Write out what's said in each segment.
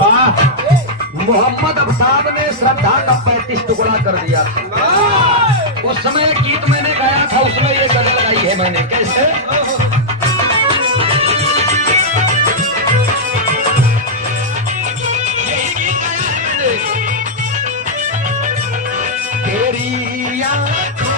मोहम्मद अफसाब ने श्रद्धा का 35 टुकड़ा कर दिया था। उस समय गीत मैंने गाया था, उसमें ये गजल गाई है मैंने। कैसे? यही गीत गाया है मैंने। तेरी आँखों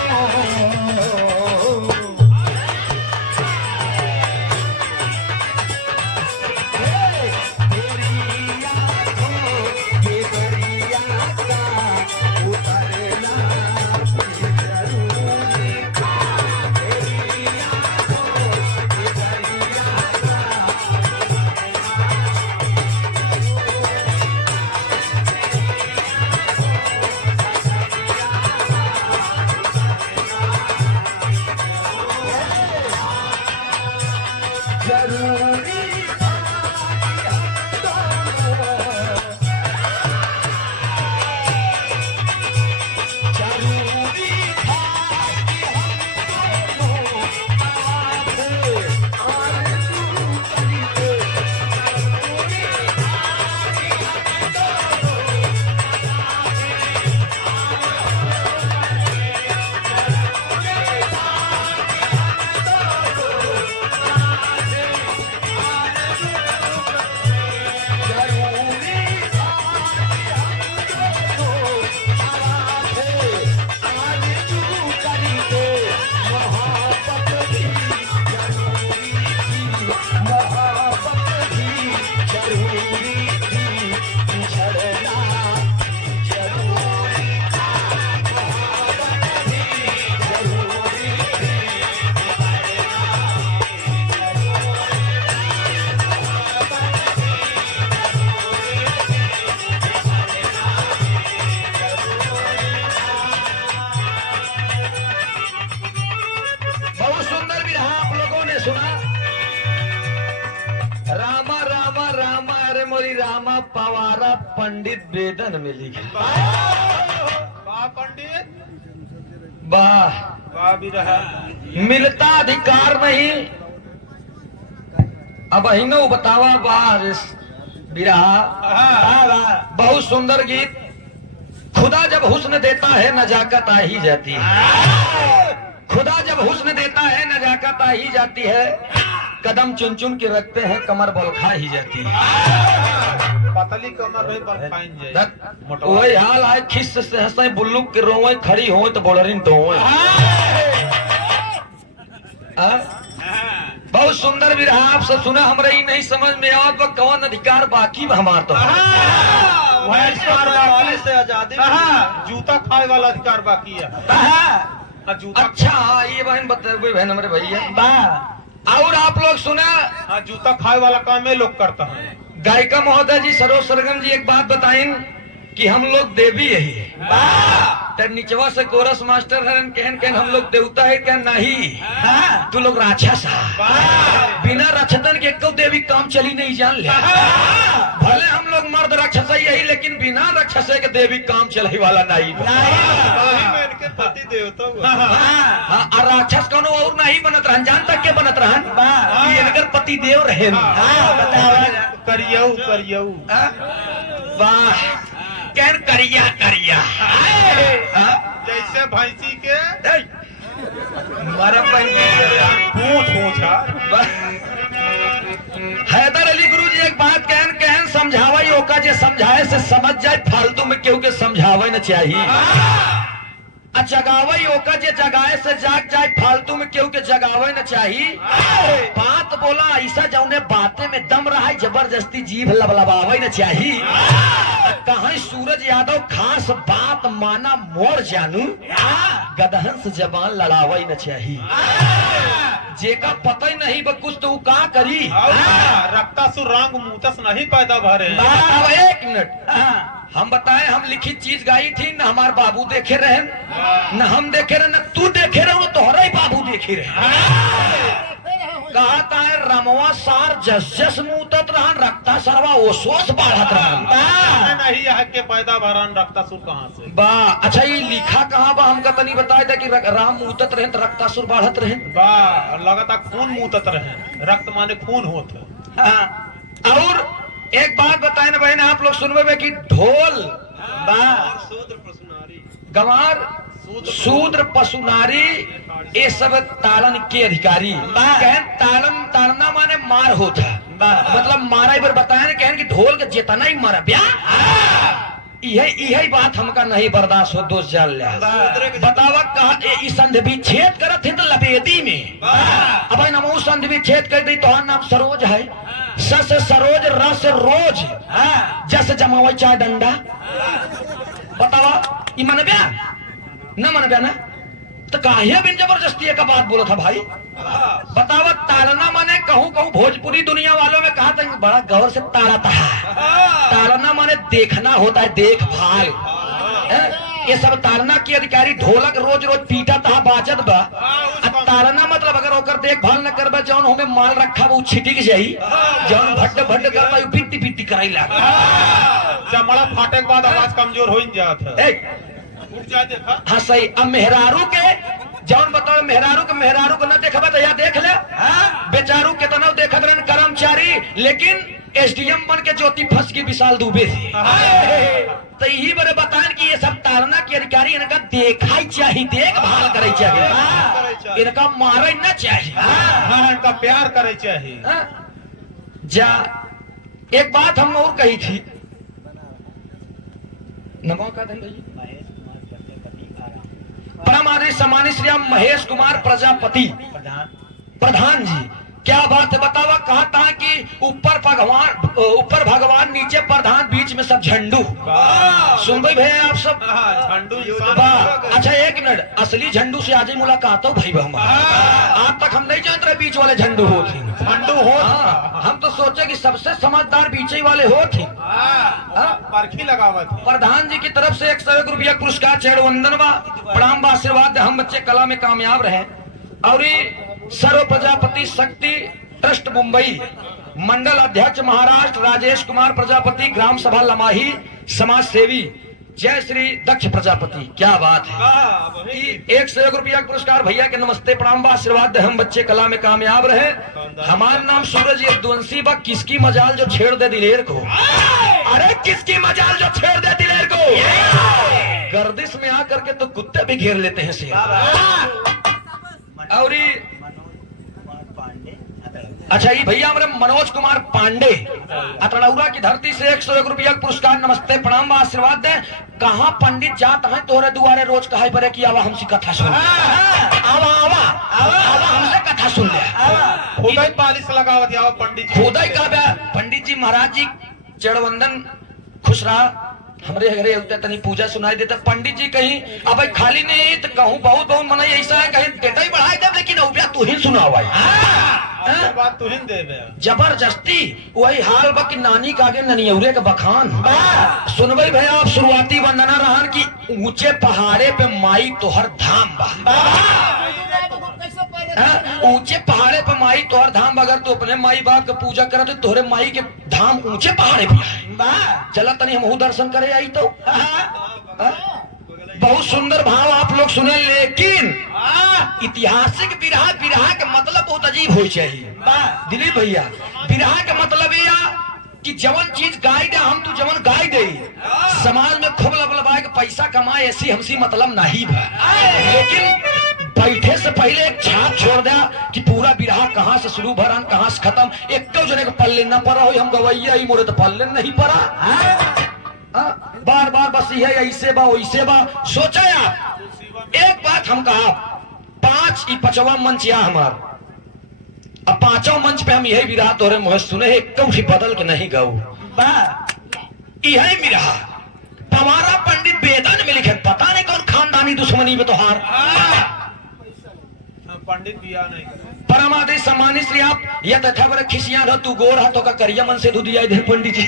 रामा पवारा पंडित वेदन में लिखा। पंडित वाह भी रहा मिलता अधिकार नहीं। अब अहिनो बतावा बारिश बिरहा। बहुत सुंदर गीत। खुदा जब हुस्न देता है नजाकत आ ही जाती है। खुदा जब हुस्न देता है नजाकत आ ही जाती है। कदम चुन चुन के रखते हैं कमर बल खा ही जाती है। पतली कमर रहे पर फाइन जाए। वही हाल है। खिस से हंसे बुल्लू के रोए खड़ी हो तो बोलरिन तो बहुत सुंदर भी रहा। आप सब सुना। हमरा ही नहीं समझ में आवत वह कौन अधिकार बाकी हमार तो वाले से आजादी जूता खाए वाला अधिकार बाकी है। अच्छा ये बहन बताए बहन हमारे भैया। और आप लोग सुना जूता खाए वाला काम में लोग करता है। गायिका महोदय जी सरोज सरगम जी एक बात बताइन कि हम लोग देवी यही है। नीचवा से कोरस मास्टर है कहन हम लोग देवता है क्या नहीं। तू लोग राक्षस बिना रक्षतन के एक देवी काम चली नहीं जान ले। भले हम लोग मर्द राक्षस यही लेकिन बिना रक्षस के देवी काम चले वाला नहीं। पति देवता राक्षस कौन और नहीं बनत रहन। जान तक के बनत रहन इनकर पति देव रहे। करियऊ करियऊ वाह कहन करिया करिया जैसे भैंसी के मारा हैदर अली गुरु जी एक बात कहन कहन समझावा ओका जे समझाए से समझ जाए। फालतू में केहू के समझावे न चाहिए। जगावे ओका जे जगाए से जाग जाए। फालतू में केहू के जगावे न चाहिए। बात बोला ऐसा जौने बातें में दम रहा है। जबरदस्ती जीभ लबलबावे न चाहिए। कहीं सूरज यादव खास बात माना मोर जानू। गदहन से जबान लड़ावे न चाहिए। जेका पता ही नहीं कुछ तो का करी। रक्तासुर रंग मुतस नहीं पैदा भरे। एक मिनट हम बताए। हम लिखित चीज गाई थी न हमारे बाबू देखे रहे न हम देखे रहे न तू देखे रहे। तोहरा ही बाबू देखे रहे। कहता है रमवा सार जस जस मुतत रहन रक्ता सरवा ओसोस बढ़त रहन। नहीं यहाँ के पैदा भरन रक्तासुर कहाँ से बा। अच्छा ये लिखा कहाँ बा हमका तनी बताया था कि राम मुतत रहे रक्तासुर बढ़त रहे। बा लगातार खून मुतत रहे। रक्त माने खून होत है। और एक बात बताए ना बहन आप कि ढोल शूद्र पशुनारी गंवार शूद्र पशु नारी ये सब ताड़न के अधिकारी कहन ताड़न ताड़ना माने मार होता मतलब मारा ही बार बताया ना कहन कि ढोल के जितना ही मारा ब्या यही बात हमका नहीं बर्दाश्त हो दोस्त जान लिया बतावा कहा संध विच्छेद करत थे तो लपेटी में अब नमो संध विच्छेद कर दी तो नाम सरोज है सस सरोज रस रोज जस जमावा चाय डंडा बतावा ये मन ब्या न मन ब्या ना तो काहे बिन जबरदस्ती का बात बोला था भाई बतावा ताड़ना माने कहूँ कहूँ भोजपुरी दुनिया वालों में कहा था बड़ा गौर से ताड़ाता है ताड़ना माने देखना होता है देखभाल ये सब ताड़ना के अधिकारी ढोलक रोज रोज पीटा था बाजत बा ताड़ना मतलब अगर ओकर देखभाल न करबा जौन हमें माल रखा वो छिटिक जाई जौन भट्ट भट्ट करबा पिट्टी पिट्टी कराई लाग चमड़ा फाटे के बाद आवाज कमजोर हो जात है उठ जा देखा हाँ सही अब मेहरारू के जौन बताओ मेहरारू के न देखबा तो या देख ले बेचारू केतना देखत रहन कर्मचारी लेकिन एसडीएम बन के ज्योति फंस की विशाल दुबे थे तो यही बड़े बताएं कि ये सब ताड़ना के अधिकारी इनका देखा चाहिए देखभाल करे चाहिए इनका मारे न चाहिए इनका प्यार करे चाहिए जा एक बात हम और कही थी नमो का धन परम आदरणीय सम्मानित श्री महेश कुमार प्रजापति प्रधान जी क्या बात है बतावा कहा था कि ऊपर भगवान नीचे प्रधान बीच में सब झंडू सुन भाई भैया आप सब झंडू अच्छा एक मिनट असली झंडू से आज ही मुलाकात हो भाई बहुमा आज तक हम नहीं जानते बीच वाले झंडू होते झंडू हो हम तो सोचे कि सबसे समझदार बीच ही वाले होते परखी लगावत प्रधान जी की तरफ से 101 रुपया पुरस्कार चेड़ वंदन बा प्रणाम बा आशीर्वाद हम बच्चे कला में कामयाब रहे और सर्व प्रजापति शक्ति ट्रस्ट मुंबई मंडल अध्यक्ष महाराष्ट्र राजेश कुमार प्रजापति ग्राम सभा लमाही समाज सेवी जय श्री दक्ष प्रजापति क्या बात है 101 रुपया पुरस्कार भैया के नमस्ते प्रणाम आशीर्वाद हम बच्चे कला में कामयाब रहे हमारा नाम सूरज यदुवंशी बा किसकी मजाल जो छेड़ दे दिलेर को अरे किसकी मजाल जो छेड़ दे दिलेर को गर्दिश में आकर के तो कुत्ते भी घेर लेते हैं से और अच्छा ये भैया हमारे मनोज कुमार पांडे अतड़ौरा की धरती से 101 रुपया पुरस्कार नमस्ते प्रणाम आशीर्वाद दे कहाँ पंडित जात है तोहरे दुआरे रोज कहे पड़े कि आवा हमसे कथा सुन आवा आवा आवा हमसे कथा सुन ले खुदाई पालिश लगावत आवा पंडित खुदाई का पंडित जी महाराज जी चढ़वंदन खुश रहा हमारे घरे तनी पूजा सुनाई देता पंडित जी कहीं अब खाली नहीं तो कहूँ बहुत बहुत मना ऐसा है कहीं बेटा ही बढ़ाई दे लेकिन रुपया तू ही सुनावा बात तू ही दे जबरदस्ती वही हाल बा कि नानी का आगे ननियौरे का बखान सुनबई भैया आप शुरुआती वंदना रहन की ऊंचे पहाड़े पे माई तोहर धाम बा ऊंचे पहाड़े पे माई तोहर धाम अगर तू अपने माई बाप का पूजा करे तो तोहरे माई के धाम ऊंचे पहाड़े पे है चला तनी हम दर्शन करे आई तो बहुत सुंदर भाव आप लोग सुने लेकिन ऐतिहासिक विरहा के मतलब बहुत अजीब हो चाहिए दिलीप भैया विरहा का मतलब यह कि जवन चीज गाय दे हम तू जवन गाय दे समाज में खूब लबलबाए पैसा कमाए ऐसी हमसी मतलब नहीं है लेकिन बैठे से पहले एक छाप छोड़ दिया कि पूरा विरहा कहाँ से शुरू भरन कहाँ से खत्म एक जने को पल्ले न पड़ा हो हम गवैया ही मोड़े तो पल्ले नहीं पड़ा बार बार बस ये ऐसे बा वैसे बा सोचा आप एक बात हम कहा 5वां मंच या हमार अब 5वां मंच पे हम यही विरहा तोरे मुँह सुने कभी बदल के नहीं गाऊ यही विरहा हमारा पंडित वेदन में लिखे पता नहीं कौन खानदानी दुश्मनी में तो हार पंडित दिया नहीं परमादि सम्मानित श्री आप यह तथा बड़े खिसियां रहो तू गोर हाथों का करिया मन से दिया इधर पंडित जी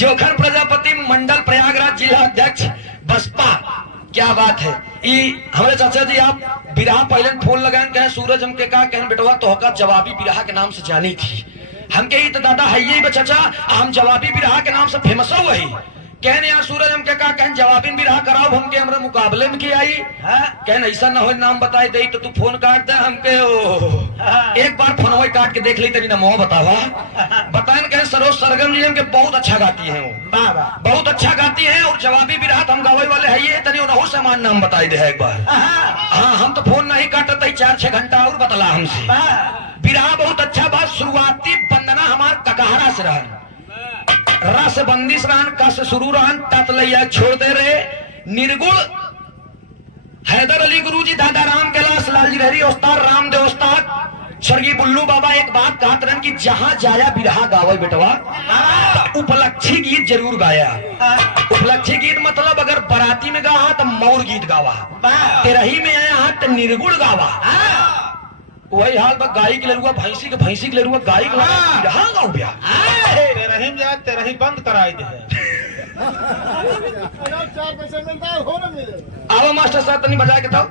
जोखन प्रजापति मंडल प्रयागराज जिला अध्यक्ष बसपा क्या बात है हमारे चाचा जी आप बिरहा पहले फोन लगाए कहे सूरज हमके कहा कहे बेटवा तो जवाबी बिरहा के नाम से जानी थी हमके ही तो दादा है ही चाचा हम जवाबी बिरहा के नाम से फेमस हो गई कहने यहाँ सूरज हम क्या कहन जवाबिन भी रहा कराओ हमके हमरे मुकाबले में की आई कहन ऐसा ना हो नाम बताए दे तो तू फोन काट दे हमके एक बार फोन वही काट के देख ली तेरी नमो बतावा बताएं कहे सरोज सरगम जी हमके बहुत अच्छा गाती है वो बहुत अच्छा गाती है और जवाबी भी रहा हम गावे वाले है ये तनी उन्हों सामान नाम बताई दे एक बार हाँ हम तो फोन नहीं काटते 4-6 घंटा और बतला हमसे बिरहा बहुत अच्छा बात शुरुआती वंदना हमार ककहरा से रहन रस बंदिश रहन कस शुरू रहन ततलैया छोड़ दे रहे निर्गुण हैदर अली गुरुजी दादा राम कैलाश लाल जी रहरी उस्ताद रामदेव उस्ताद स्वर्गीय बुल्लू बाबा एक बात कहते रहन कि जहां जाया बिरहा गावे बेटवा उपलक्षी गीत जरूर गाया उपलक्षी गीत मतलब अगर बराती में गावा तो मौर गीत गावा तेरही में आया तो निर्गुण गावा वही हाल बा गाय के लरुआ भैंसी के लरुआ गाय के बिरहा गाँव ब्या रहीम जा तेरही बंद कराई दे 4 पैसे मिलता है हो न मिले आओ मास्टर साहब तनी बजा के ताओ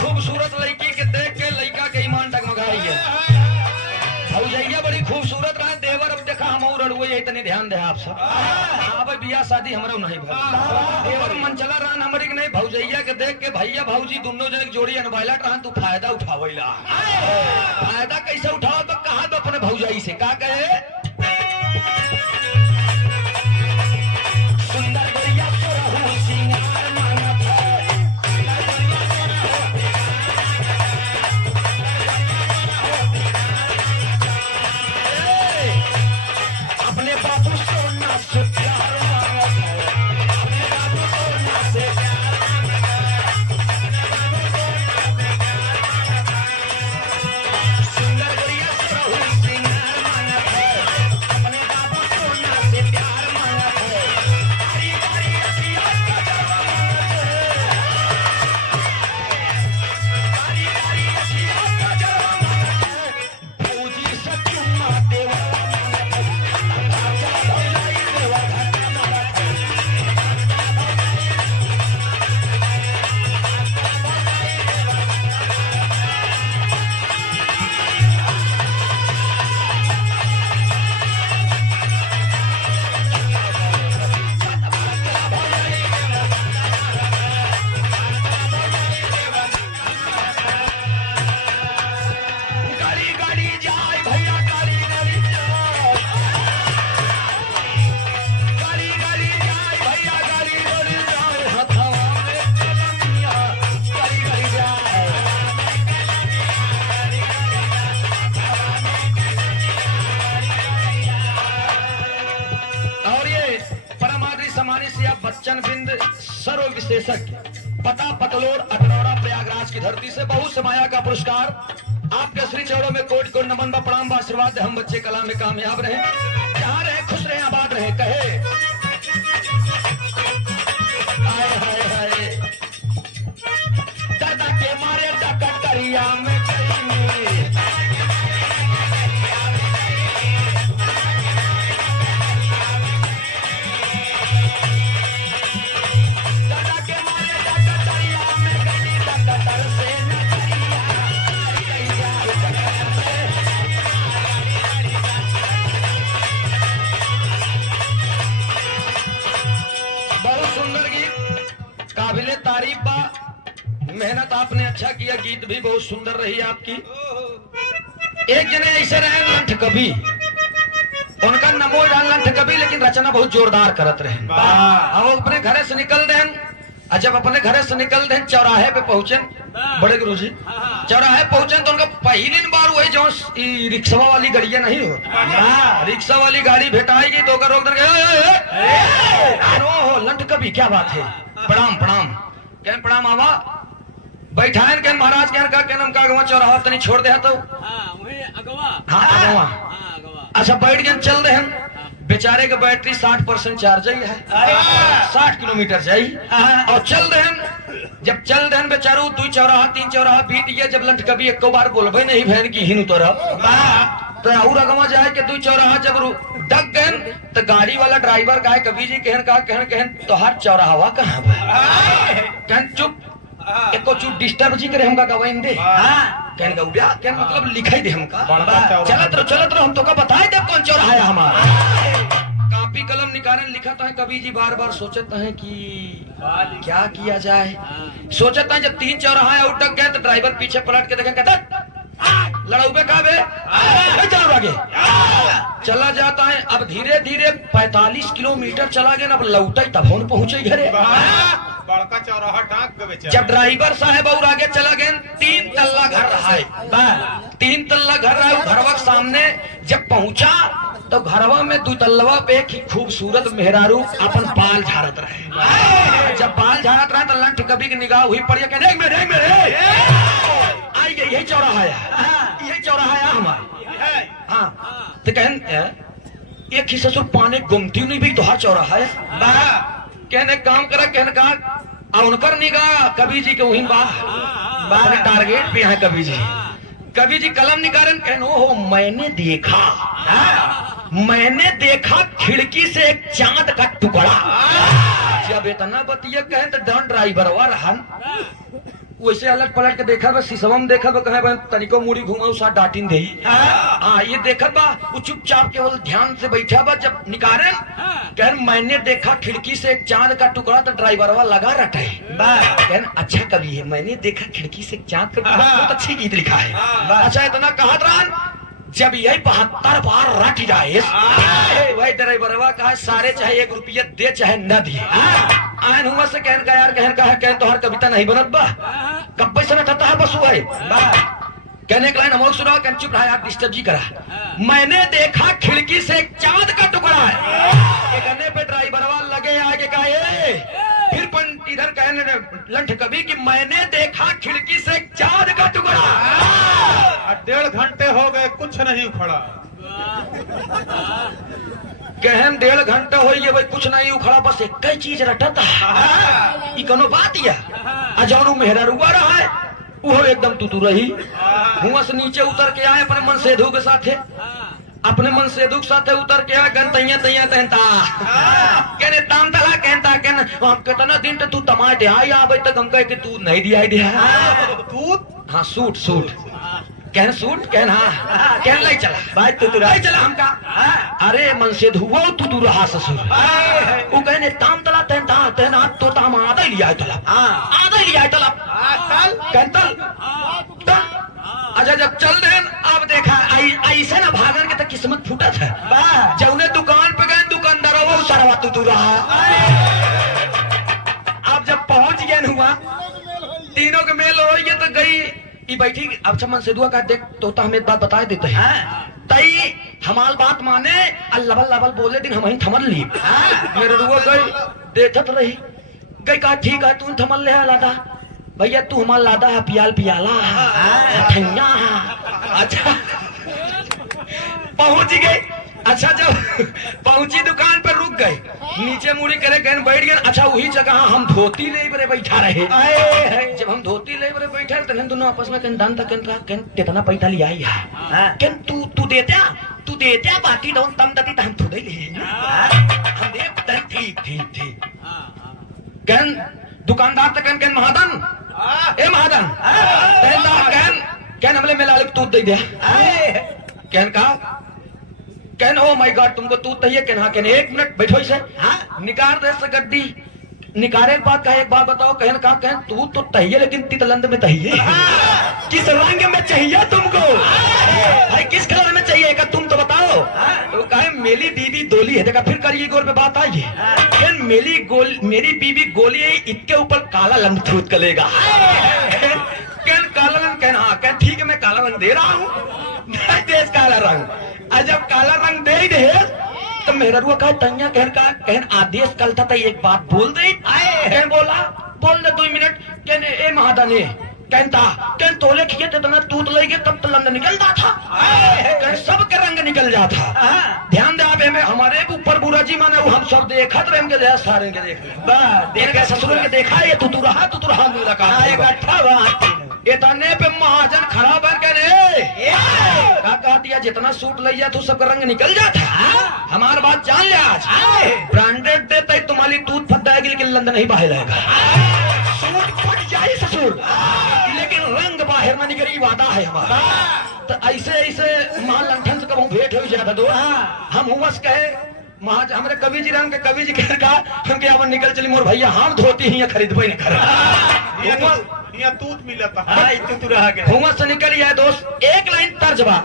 खूबसूरत लड़की के देख के लड़का के ईमान डगमगा रही है भौजैया बड़ी खूबसूरत रहे देवर अब देखा हम और अड़ुए इतने ध्यान दे आप सब हाँ भाई बियाह शादी हमारा नहीं भर देवर मनचला रहन हमारी के नहीं भौजैया के देख के भैया भौजी दोनों जन जोड़ी अनबैला रहन तू फायदा उठावेला फायदा कैसे उठाओ तो कहा तो अपने भौजाई से का कहे सुंदर गरिया तो रहू सिंगार मांगत है अपने बाबू सोना से प्यार मांगत है अपने बाबू सोना से प्यार मांगत है सुंदर गरिया तो रहू सिंगार मांगत है अपने बाबू सोना से प्यार मांगत है बारी बारी अखियां का जवाब मांगत है बारी बारी अखियां का जवाब मांगत है भौजी से चुम्मा देवा बच्चन बिंद सर्व विशेषज्ञ पता पतलोर अटनौरा प्रयागराज की धरती से बहुत समाया का पुरस्कार आपके श्री चरणों में कोटि कोटि नमन व प्रणाम व आशीर्वाद हम बच्चे कला में कामयाब रहे जहाँ रहे खुश रहे आबाद रहे कहे हाय हाय हाय दादा के मारे डकटरिया में काबिले तारीफ बा मेहनत आपने अच्छा किया गीत भी बहुत सुंदर रही आपकी एक जने ऐसे रहे लंठ कवि उनका नमो लंठ कवि लेकिन रचना बहुत जोरदार करत रहे हम अपने घरे से निकल रहे और जब अपने घरे से निकल रहे चौराहे पे पहुंचे बड़े गुरुजी चौराहे पहुंचे तो उनका पहली बार वही जो रिक्शा वाली गाड़ियां नहीं हो रिक्शा वाली गाड़ी भेटाएगी तो रोक दे लंठ कवि क्या बात है प्रणाम प्रणाम क्या प्रणाम आवा बैठाएन के महाराज के नाम का गवा चौराहा तनी छोड़ दे तो हाँ वही अगवा हाँ अगवा हाँ अगवा अच्छा बैठ गए चल रहे हैं बेचारे का बैटरी 60% चार्ज ही है 60 किलोमीटर चाहिए और चल रहे हैं जब चल रहे हैं बेचारू 2 चौराहा 3 चौराहा बीत गया जब लंठ कभी एक बार बोलबे नहीं भैन की हिन उतर तो और अगवा जाए के 2 चौराहा जब डग गए तो गाड़ी वाला ड्राइवर कहे कभी जी कहन तो हर चौराहा कहाँ कहन चुप एको चुप डिस्टर्ब जी करे हमका गवाइन दे कहन का उब्या कहन मतलब लिखाई दे हमका चलत रहो हम तो का बताए दे कौन चौराहा है हमारा कापी कलम निकाले लिखत है कभी जी बार बार सोचते हैं कि क्या किया जाए सोचते हैं जब 3 चौराहा है उठक गए तो ड्राइवर पीछे पलट के देखें कहता लड़ाऊबे कहा बे चलो आगे चला जाता है अब धीरे धीरे 45 किलोमीटर चला गया अब लौटा तब हम पहुंचे घरे बड़का चौराहा टाँग के बेचारा। जब ड्राइवर साहब और आगे चला गए 3 तल्ला घर रहा है 3 तल्ला घर रहा है घरवा के सामने जब पहुंचा तो घरवा में 2 तल्लवा पे खूबसूरत मेहरारू अपन बाल झाड़त रहे जब बाल झाड़त रहे तो लंठ कभी की निगाह हुई पड़ी कहने मेरे आई गई यही चौराहा है यही चौराहा है हमारे हाँ तो कहन एक ही ससुर पाने गुमती नहीं भी तो हर चौराहा है कहने काम करा कहने कहा उनकर निगाह कवि जी के वही बाहर टारगेट पे है कवि जी कलम निकालन कहने हो मैंने देखा खिड़की से एक चांद का टुकड़ा जब इतना बतिया कहें तो डन ड्राइवर रहा वैसे अलट पलट के देखा बस शीशम देखा कहे तनिको मुड़ी घुमाऊ सा डाटिन दे हाँ ये देखा बा वो चुपचाप केवल ध्यान से बैठा बा जब निकारे कहन मैंने देखा खिड़की से एक चांद का टुकड़ा तो ड्राइवर लगा रटे कहन अच्छा कवि है मैंने देखा खिड़की से एक चांद का टुकड़ा बहुत अच्छी गीत लिखा है अच्छा इतना कहा जब यही 72 बार रट जाए वही ड्राइवरवा कहा सारे चाहे 1 रुपया दे चाहे न दिए आन हुआ से कहन का यार कहन तो हर कविता नहीं बनत बा कब पैसा बैठता है बस है कहने के लाइन अमोल सुनाओ कहन चुप रहा यार डिस्टर्ब जी करा मैंने देखा खिड़की से एक चांद का टुकड़ा है कहने पे ड्राइवरवा लगे आगे कहा फिर इधर कहने लंठ कभी कि मैंने देखा खिड़की से एक चांद का टुकड़ा 1.5 घंटे हो गए कुछ नहीं उखड़ा कहन 1.5 घंटा हो गए भाई कुछ नहीं उखड़ा बस एक ही चीज रटता ये कोनो बात या अजानू मेहरारुआ रहा है वो एकदम तुतु रही हुआ से नीचे उतर के आए अपने मन सेधु के साथे अपने मन से दुख साथे उतर के गन तैया कहता कहने ताम तला कहता कहने हम कितना दिन तो तू तमाय दे आई आवे तक हम कहे कि तू नहीं दिया दे तू हाँ सूट कहन सूट कहन हाँ कहन लाई चला भाई तू लाई चला हमका अरे मन से धुआ तू रहा ससुर वो कहने ताम तला तेना तो ताम आधा लिया तला कहता अच्छा जब चल रहे अब देखा ऐसे ना भागन के तो किस्मत फूटा था जौने दुकान पे गए दुकानदार वो सरवा तू रहा अब जब पहुंच गए हुआ तीनों के मेल हो गया तो गई ये बैठी अब चमन से दुआ का देख तो हमें एक बात बता देते हैं तई हमाल बात माने अल्लाह बोले दिन हम थमल ली मेरे रुआ गई देखत रही गई कहा ठीक है तू थमल ले लादा भैया तू हमारा लादा है पियाला ठैया अच्छा पहुंच गए अच्छा जब पहुंची दुकान पर रुक गए नीचे मुड़ी करे गए बैठ गए अच्छा वही जगह हम धोती ले बरे बैठा रहे जब हम धोती ले बरे बैठे तो दोनों आपस में दान तक कितना पैसा लिया है तू देता बाकी दो तम दती हम थोड़े ले हम दे ठीक कहन दुकानदार तक कहन महादन ए महादन कहन हमले मेला तू दे दे कहन कहा कहन ओ माय गॉड तुमको तू तहिए कहना कहन 1 मिनट बैठो इसे निकाल दे से गड्डी निकाले के बाद एक बात बताओ कहन कहा कहन तू तो तहिए लेकिन तितलंद में तहिए किस रंग में चाहिए तुमको भाई किस कलर में चाहिए का तुम तो बताओ तो कहे मेरी बीबी दोली है देखा फिर करिए गोल पे बात आई है मेरी बीबी गोली है इसके ऊपर काला रंग थूत कलेगा कहन काला रंग कहना हाँ कहन ठीक है मैं काला रंग दे रहा हूँ देश काला रंग जब काला रंग दे दे तो मेरा रुआ कहा तैया कहन आदेश कल था एक बात बोल दे कहन बोला बोल दे 2 मिनट कहने ए महादाने कहता कह तोले खिए इतना दूध लेके तब तो लंदन निकल जाता कह सबके रंग निकल जाता। ध्यान दे आप में हमारे ऊपर बुरा जी माने हम सब देखत रहे हमके दे सारे के देख के ससुर के देखा ये तू रहा मेरा का एक अच्छा बात इतने पे महाजन खड़ा बन के रे का कह दिया जितना सूट लिया तू सबका रंग निकल जाता। हमार बात जान ले आज ब्रांडेड देते तुम्हारी दूध फट जाएगी लेकिन लंदन नहीं बाहर आएगा। सूट फट जाए ससुर लेकिन रंग बाहर में निकली वादा है हमारा। तो ऐसे ऐसे महालंठन से कब भेंट हो जाता दो हम हुमस कहे महाज हमारे कवि जी राम के कवि जी कह का हमके अब निकल चली मोर भैया हम धोती ही खरीदबे नहीं करे ये दूध मिलता हां तू रहा के हुमस से निकल आए दोस्त एक लाइन तर्ज बा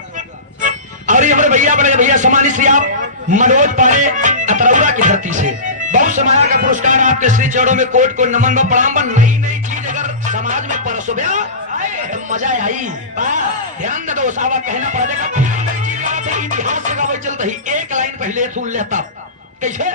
और ये हमारे भैया बड़े भैया समानी श्री आप मनोज पाले अतरौरा की धरती से बहुत समाया का पुरस्कार आपके श्री चरणों में कोट को नमन व प्रणाम। नई नई चीज अगर समाज में परसो तो मजा आई ध्यान दे दो सावा कहना पड़ा देगा इतिहास से का चलता ही एक लाइन पहले सुन लेता कैसे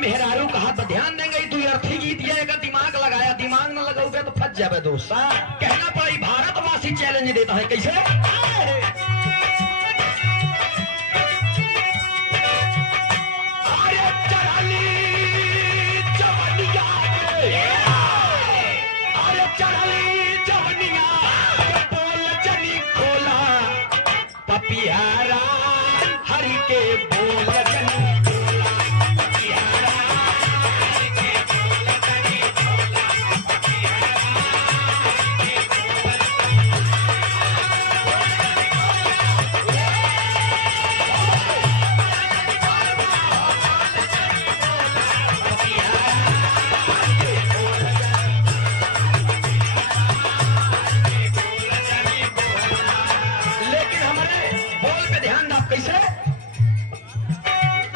मेहरारू कहा तो ध्यान देंगे तू अर्थी गीत ये अगर दिमाग लगाया दिमाग न लगाओगे तो फंस जावे दोस्त। कहना पड़ी भारतवासी चैलेंज देता है कैसे पपियारा हरि के बोल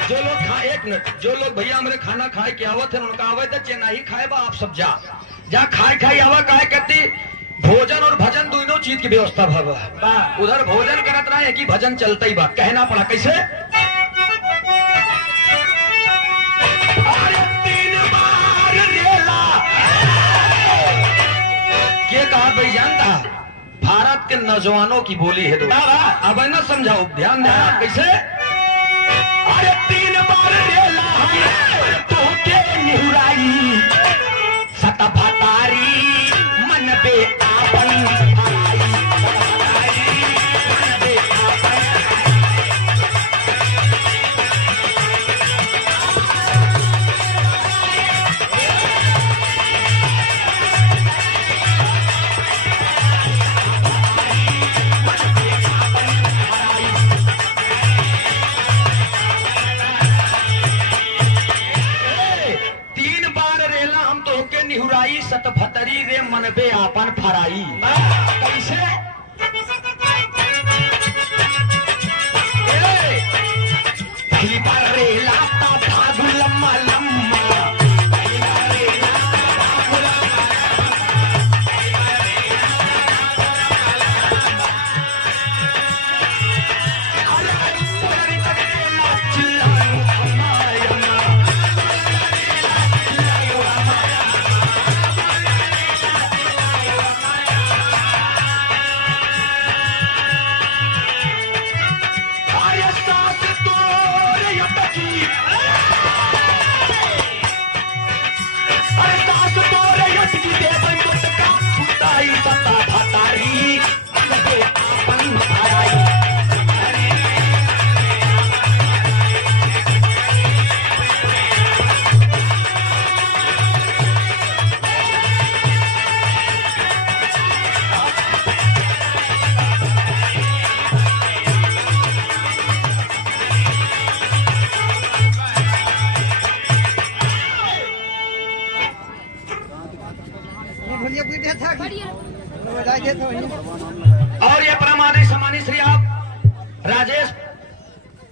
जो लोग भैया हमारे खाना खाए के आवत है उनका आवे तो चेन्नई खाए बा आप सब जा खाए खाई आवा काहे कहती भोजन और भजन दोनों चीज की व्यवस्था भवा उधर भोजन करत रहा है कि भजन चलता ही बा। कहना पड़ा कैसे तीन बार रेला के कहा भाई जानता भारत के नौजवानों की बोली है दोस्त अब न समझाओ ध्यान देना कैसे अरे तीन बार रेला तो के निहुराई सत भतारी मन बे आपन भराई मन बे आपन निहुराई सत भतरी रे मनबे आपन फराई कैसे पहली बार रेला ता भागु लम्मा लम्मा पहली बार रेला ता भागु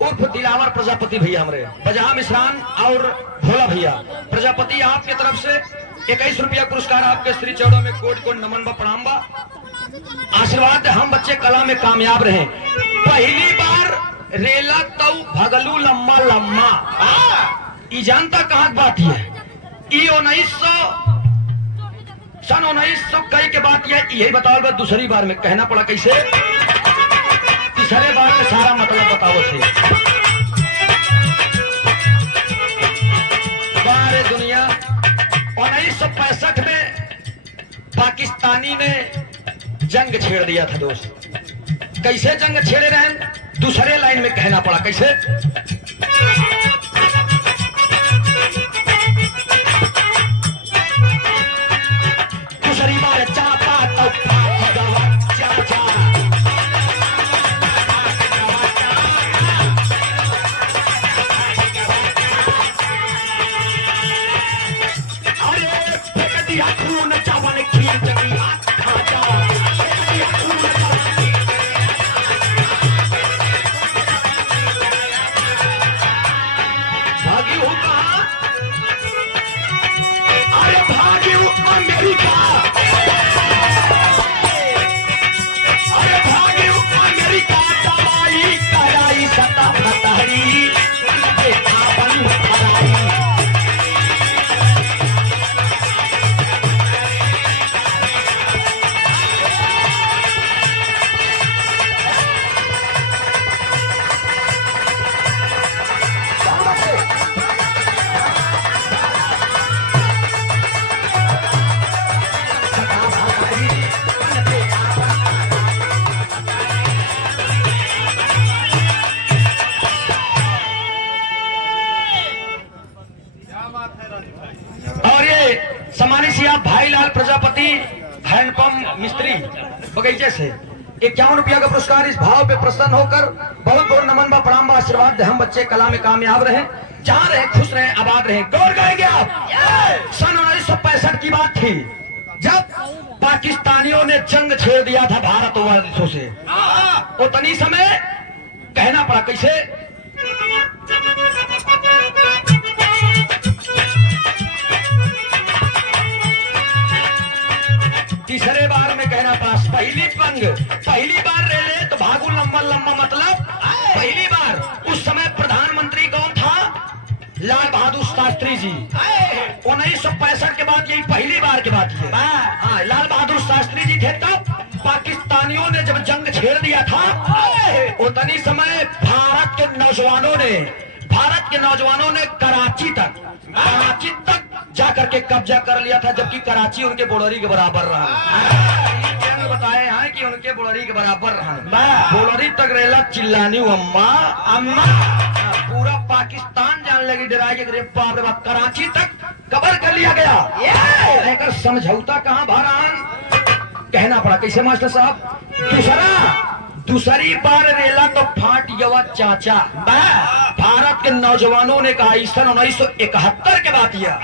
उर्फ दिलावर प्रजापति भैया हमरे बजहा मिश्रान और भोला भैया प्रजापति आपके तरफ से 21 रुपया पुरस्कार आपके श्री चौड़ों में कोट कोट नमन बा प्रणाम बा। आशीर्वाद हम बच्चे कला में कामयाब रहे। पहली बार रेला तऊ भगलू लम्मा लम्मा ई जानता कहाँ की बात है? ई 1900 कई के बात यही बताओ बा। दूसरी बार में कहना पड़ा कैसे? तीसरे बार में सारा मतलब बताओ थे। बारे दुनिया 1965 में पाकिस्तानी ने जंग छेड़ दिया था दोस्त। कैसे जंग छेड़े रहे? दूसरे लाइन में कहना पड़ा कैसे? दूसरी बार चापा तो चाचा खून चावल खींच गई खाचा भागी हूँ कहा? अरे भागी हूँ अमेरिका। अरे भागी हूँ अमेरिका। दवाई कराई सता फतहरी बंद कराई। और ये सम्मानित सिया भाईलाल प्रजापति हैंडपंप मिस्त्री बगीचे से 51 रुपया का पुरस्कार। इस भाव पे प्रसन्न होकर बहुत बहुत नमन बा प्रणाम बा आशीर्वाद। हम बच्चे कला में कामयाब रहे, जहाँ रहे खुश रहे, आबाद रहे। गौर करेंगे आप, सन 1965 की बात थी जब पाकिस्तानियों ने जंग छेड़ दिया था भारतवासियों से। उतनी समय कहना पड़ा कैसे? तीसरे बार में कहना पास पहली बार रेले तो भागू लंबा लंबा मतलब पहली बार। उस समय प्रधानमंत्री कौन था? लाल बहादुर शास्त्री जी। 1965 के बाद यही पहली बार की बात है। हाँ, लाल बहादुर शास्त्री जी थे तब पाकिस्तानियों ने जब जंग छेड़ दिया था। उतनी समय भारत के नौजवानों ने कराची तक जाकर के कब्जा कर लिया था, जबकि कराची उनके बोड़री के बराबर रहा। बताए हैं कि उनके बोड़री के बराबर रहा। बोड़री तक रेला चिल्लानी अम्मा अम्मा। पूरा पाकिस्तान जान लगी डरा के बाप रे बाप। कराची तक कबर कर लिया गया। लेकर समझौता कहाँ भरान? कहना पड़ा कैसे मास्टर साहब? दूसरी बार रेला तो फाट गया चाचा। भारत के नौजवानों ने कहा सन 1971 के बात यह।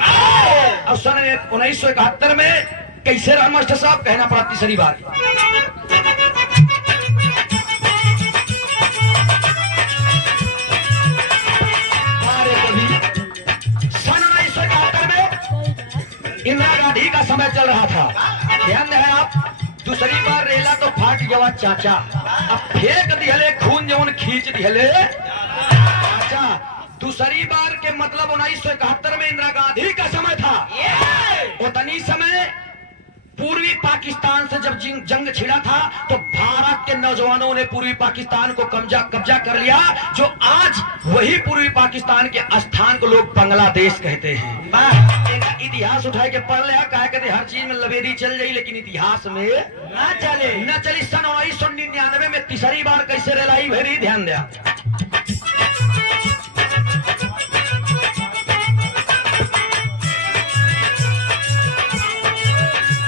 और सन 1971 में कैसे रहा मास्टर साहब? कहना पड़ा तीसरी बार। सन 1971 में इंदिरा गांधी का समय चल रहा था। ध्यान दें आप, दूसरी बार रेला तो फाट गया चाचा। अब फेंक दिहले खून जवन खींच दिहले चाचा। दूसरी बार के मतलब 1971 में इंदिरा गांधी का समय था। उतनी समय पूर्वी पाकिस्तान से जब जंग छिड़ा था तो भारत के नौजवानों ने पूर्वी पाकिस्तान को कब्जा कर लिया, जो आज वही पूर्वी पाकिस्तान के स्थान को लोग बांग्लादेश कहते हैं। इतिहास उठाए के पढ़ लिया, कहा कहते हर चीज में लवेरी चल जाई लेकिन इतिहास में न चली। सन 1999 में तीसरी बार कैसे रेलाई भेरी? ध्यान दिया।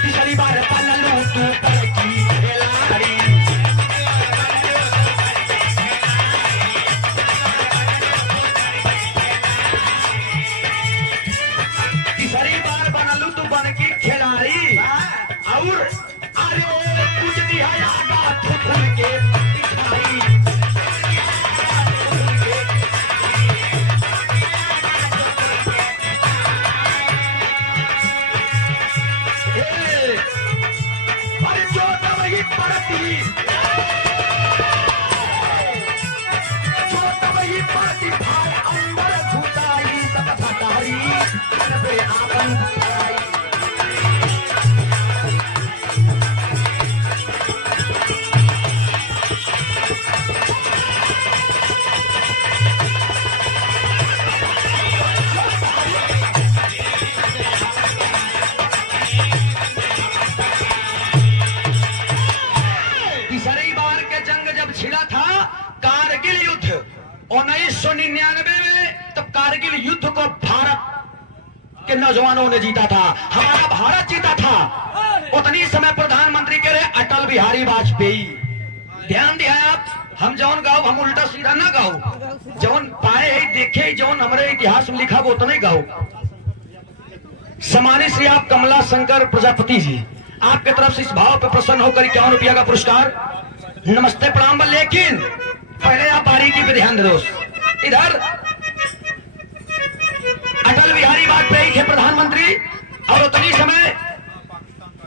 तीसरी बार पललू तू पर की खिलाड़ी। तीसरी बार बनलू तू बन की खिलाड़ी। और अरे कुछ दिया आगा थुथुन के पिछाड़ी। तीसरी बार के जंग जब छिड़ा था कारगिल युद्ध 1999 में, तब कारगिल युद्ध को भारत के नौजवानों ने जीता था, हमारा भारत जीता था। उतनी समय प्रधानमंत्री कह रहे अटल बिहारी वाजपेयी। ध्यान दिया आप, हम जौन गाओ हम उल्टा सीधा ना गाओ, जौन पाए है देखे जौन हमारे इतिहास में लिखा वो उतना ही गाओ। सम्मानित श्री आप कमला शंकर प्रजापति जी, आपके तरफ से इस भाव पे प्रसन्न होकर 51 रुपया का पुरस्कार, नमस्ते प्रणाम। लेकिन पहले आप बारीकी पे ध्यान दे दोस्त। इधर अटल बिहारी वाजपेयी थे प्रधानमंत्री, और उतनी समय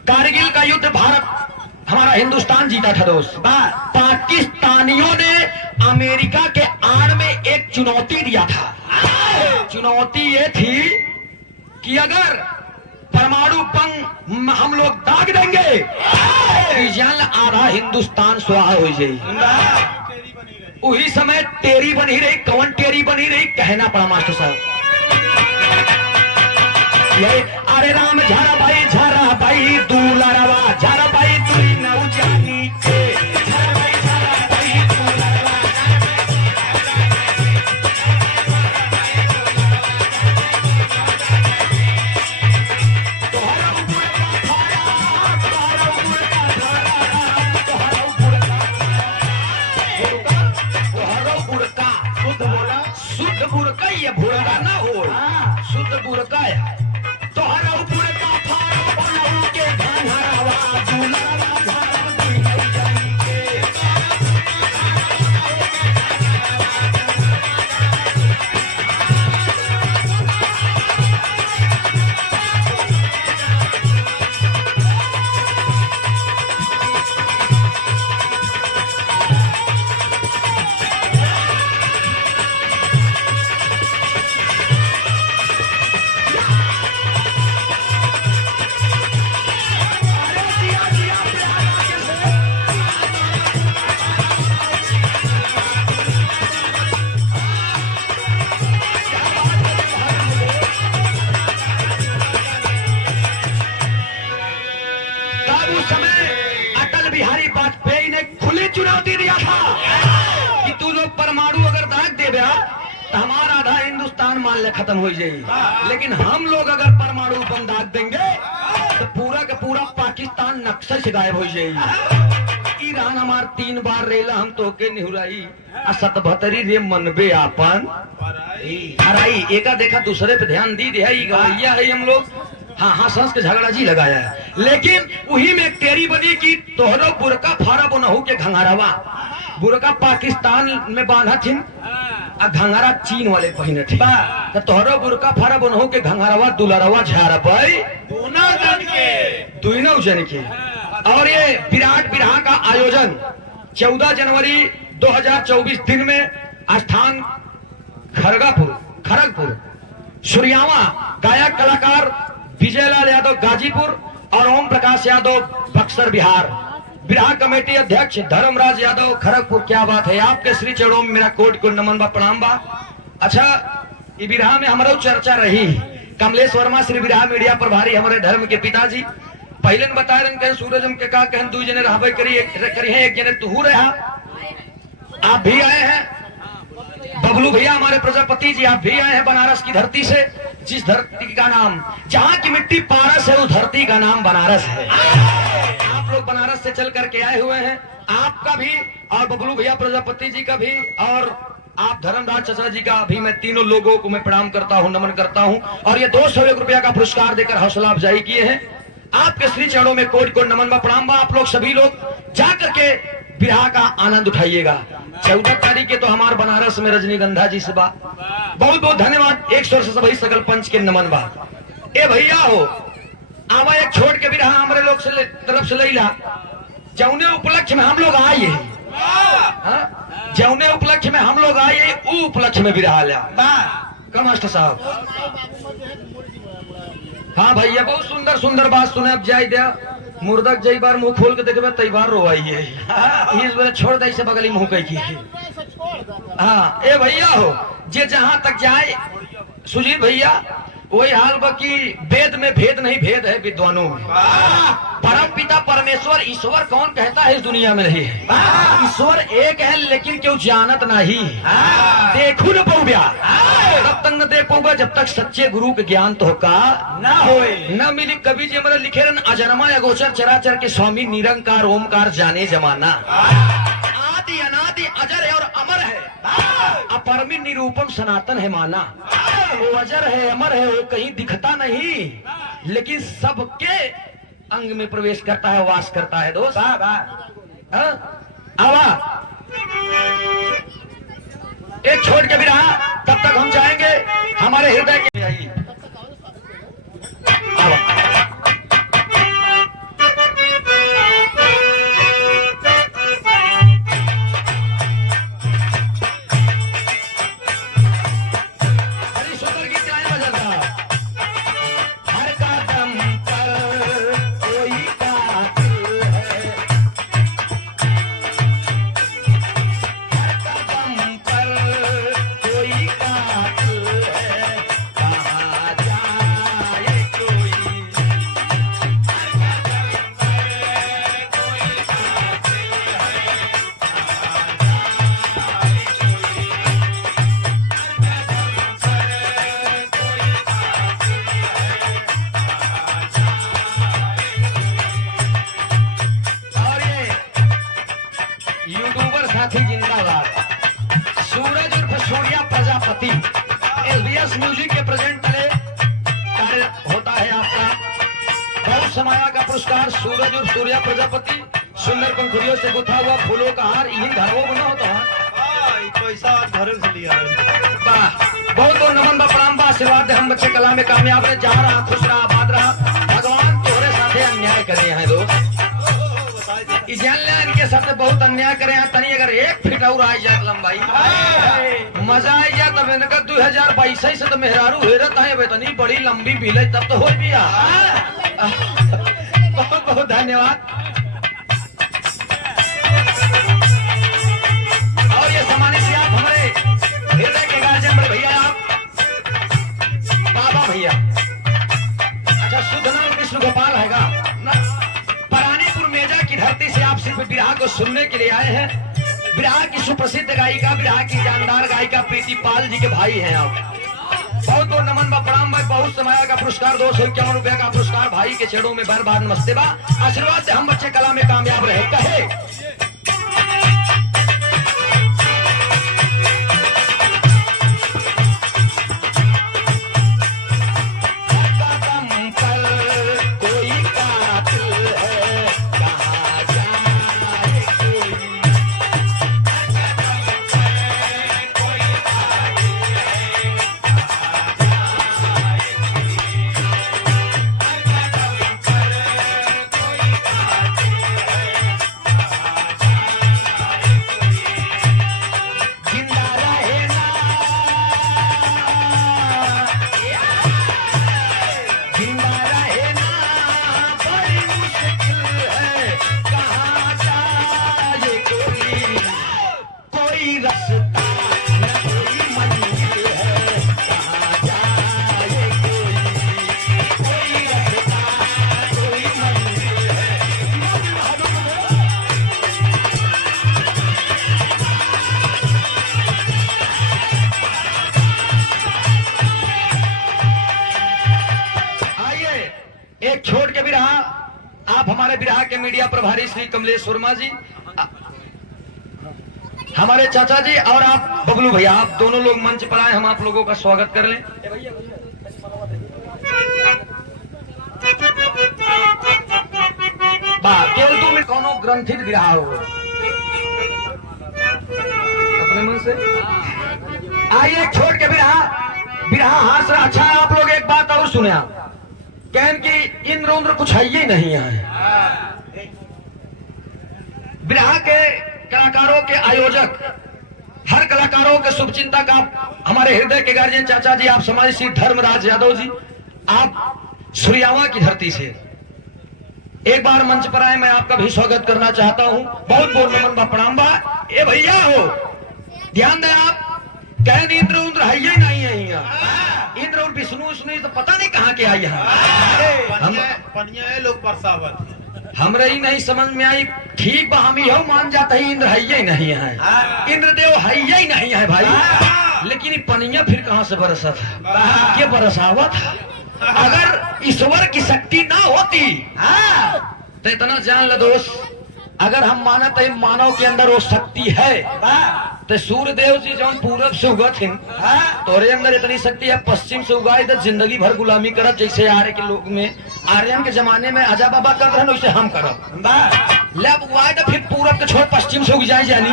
कारगिल का युद्ध भारत हमारा हिंदुस्तान जीता था दोस्त। पाकिस्तानियों ने अमेरिका के आड़ में एक चुनौती दिया था। चुनौती ये थी कि अगर परमाणु बम हम लोग दाग देंगे तो आधा हिंदुस्तान स्वाहा हो जाएगी। उसी समय टेरी बनी रही, कौन टेरी बनी रही कहना पड़ा मास्टर साहब। अरे राम झारा भाई दूलरवा झारा भाई तुरी नौ जानी के झारा भाई दूलरवा। शुद्ध बुरका ये भुरका ना हो, शुद्ध बुरका है। तोहरा बुरका फारा बनाऊ के घनहरवा दुलारा झारा दुई जानी के। हमारा आधा हिंदुस्तान मान ले खत्म हो जाएगी। लेकिन हम लोग अगर परमाणु बम दाग देंगे तो पूरा का पूरा पाकिस्तान नक्शे से गायब हो जाएगी। ईरान हमार 3 बार रेला हम तो के निहुराई 77 रे मनबे आपन हराई। एका देखा दूसरे पे ध्यान दी दिया गवैया है हम लोग। हाँ हाँ संस के झगड़ा जी लगाया है। लेकिन वही में एक टेरी बनी की तोहरो बुरका फारा बनहू के घंगारवा। बुरका पाकिस्तान में बांधा थी आ घंगारा चीन वाले पहने थे। तो तोहरो बुरका फारा बनहू के घंगारवा दुलरवा झारा भाई दोनों जन के। और ये विराट विरहा का आयोजन 14 जनवरी 2024 दिन में स्थान खड़गपुर सूर्यावा गायक कलाकार विजयलाल यादव गाजीपुर और ओम प्रकाश यादव बक्सर बिहार। विरहा कमेटी अध्यक्ष धर्मराज यादव खड़गपुर। क्या बात है, आपके श्री चरणों में मेरा कोट को नमन बा प्रणाम बा। अच्छा ये विरहा में हमारा चर्चा रही। कमलेश वर्मा श्री विरहा मीडिया प्रभारी हमारे धर्म के पिताजी पहले बताए रन कहे सूरज हम के का कहन 2 जने रहबे करी है, एक जने तू रहा। आप भी आए हैं बबलू भैया हमारे प्रजापति जी, आप भी आए हैं बनारस की धरती से। जिस धरती का नाम, जहाँ की मिट्टी पारस है उस धरती का नाम बनारस है। आप लोग बनारस से चल करके आए हुए हैं, आपका भी और बबलू भैया प्रजापति जी का भी और आप धर्मराज चचा जी का भी मैं तीनों लोगों को मैं प्रणाम करता हूँ, नमन करता हूँ। और ये 201 रुपया का पुरस्कार देकर हौसला अफजाई किए हैं। आपके श्री चरणों में कोट कोट नमन बा प्रणाम बा। आप लोग सभी लोग जा करके विरहा का आनंद उठाइएगा। 14 तारीख के तो हमारे बनारस में रजनीगंधा जी से बा। बहुत बहुत धन्यवाद। एक स्वर से सभी सकल पंच के नमन बा। ए भैया हो आवा एक छोड़ के विरहा हमारे लोग से तरफ से लैला जौने उपलक्ष्य में हम लोग आए हैं, जौने उपलक्ष्य में हम लोग आए वो उपलक्ष्य में विरहा लिया का मास्टर साहब। हाँ भैया बहुत सुंदर सुंदर बात सुने। अब जाई दिया मुर्दक जई बार मुंह खोल के देखबे तई बार रोवाइए। इस बार छोड़ दे से बगली मुंह कही की। से छोड़ देता हाँ ए भैया हो जे जहाँ तक जाए सुजीत भैया वही हाल बाकी वेद में भेद नहीं भेद है विद्वानों में। परम पिता परमेश्वर ईश्वर कौन कहता है इस दुनिया में नहीं है। ईश्वर एक है लेकिन क्यों जानत नहीं। देखू न पौब्या तब तक न देख पौगा जब तक सच्चे गुरु के ज्ञान तो का ना होए न मिली। कवि जी मतलब लिखे रन अजन्मा अगोचर चराचर के स्वामी निरंकार ओमकार जाने जमाना। आदि अनादि अजर है और अमर है। अपरमी निरूपम सनातन है माना। वो अजर है अमर है वो कहीं दिखता नहीं लेकिन सबके अंग में प्रवेश करता है वास करता है। दोस्त आवा एक छोड़ के भी रहा तब तक हम जाएंगे हमारे हृदय के आइए। यूट्यूबर साथी जिंदाबाद। सूरज उर्फ सूर्या प्रजापति एसबीएस म्यूजिक के प्रेजेंट कार्य होता है आपका बहुत समाया का पुरस्कार। सूरज उर्फ सूर्या प्रजापति सुंदर पंखुड़ियों से गुथा हुआ फूलों का हार इन घरों बना होता है। पैसा घर से लिया है। बहुत बहुत नमन बा प्रणाम बा आशीर्वाद हम बच्चे कला में कामयाब रहे। जा रहा खुश रहा आबाद रहा भगवान तोहरे साथे अन्याय करे हैं दोस्त। इनके साथ बहुत अन्याय करे हैं। तनी अगर एक फीट और आ जाए लंबाई मजा आ जाए तब इनका 2022 से तो मेहरारू हेरत है बेतनी बड़ी लंबी बिल तब तो हो भी। बहुत बहुत धन्यवाद। और ये सम्मानित से आप हमारे हृदय के गार्जियन बड़े भैया आप बाबा भैया। अच्छा शुद्ध नाम कृष्ण गोपाल हैगा ना। परानीपुर मेजा की धरती से आप सिर्फ विरहा को सुनने के लिए आए हैं। विरहा की सुप्रसिद्ध गायिका विरहा की जानदार गायिका प्रीति पाल जी के भाई हैं आप। बहुत बहुत नमन बा प्रणाम भाई। बहुत समाया का पुरस्कार 251 रुपया का पुरस्कार भाई के चरणों में बार बार नमस्ते बा। आशीर्वाद से हम बच्चे कला में कामयाब रहे कहे। एक छोड़ के भी रहा आप हमारे विरहा के मीडिया प्रभारी श्री कमलेश वर्मा जी हमारे चाचा जी और आप बबलू भैया आप दोनों लोग मंच पर आए। हम आप लोगों का स्वागत कर लें। केवल तुम कौनो ग्रंथित विरहा हो अपने मन से आइए छोड़ के विरहा हाथ से अच्छा है। आप लोग एक बात और सुने कहन की इंद्र कुछ है ही नहीं है। विरहा के कलाकारों के आयोजक हर कलाकारों के शुभचिंतक आप हमारे हृदय के गार्जियन चाचा जी आप समाज श्री धर्मराज यादव जी आप सुरियावा की धरती से एक बार मंच पर आए, मैं आपका भी स्वागत करना चाहता हूं। बहुत बहुत नमन बा, प्रणाम बा। ए भैया हो, ध्यान दें आप, कहन इंद्र उन्द्र है ही नहीं है यहाँ। इंद्र और विष्णु तो पता नहीं कहाँ के आई यहाँ। पनिया है लोग बरसावत हमरे ही नहीं समझ में आई। ठीक बा, हम यह मान जाते हैं इंद्र है ही नहीं है, इंद्रदेव है ही नहीं है भाई। लेकिन ये पनिया फिर कहाँ से बरसत है? ये बरसावत है। अगर ईश्वर की शक्ति ना होती तो इतना जान लो दोस्त, अगर हम मानते हैं मानव के अंदर वो शक्ति है तो सूर्य देव जी जो पूरब से उगत हैं तोरे अंदर इतनी शक्ति है, पश्चिम से उगाए तो जिंदगी भर गुलामी करब। जैसे आर्य के लोग में, आर्यन के जमाने में आजा बाबा कर रहे वैसे हम करब। लेब उगाए तो फिर पूरब के छोड़ पश्चिम से उग जाए। जानी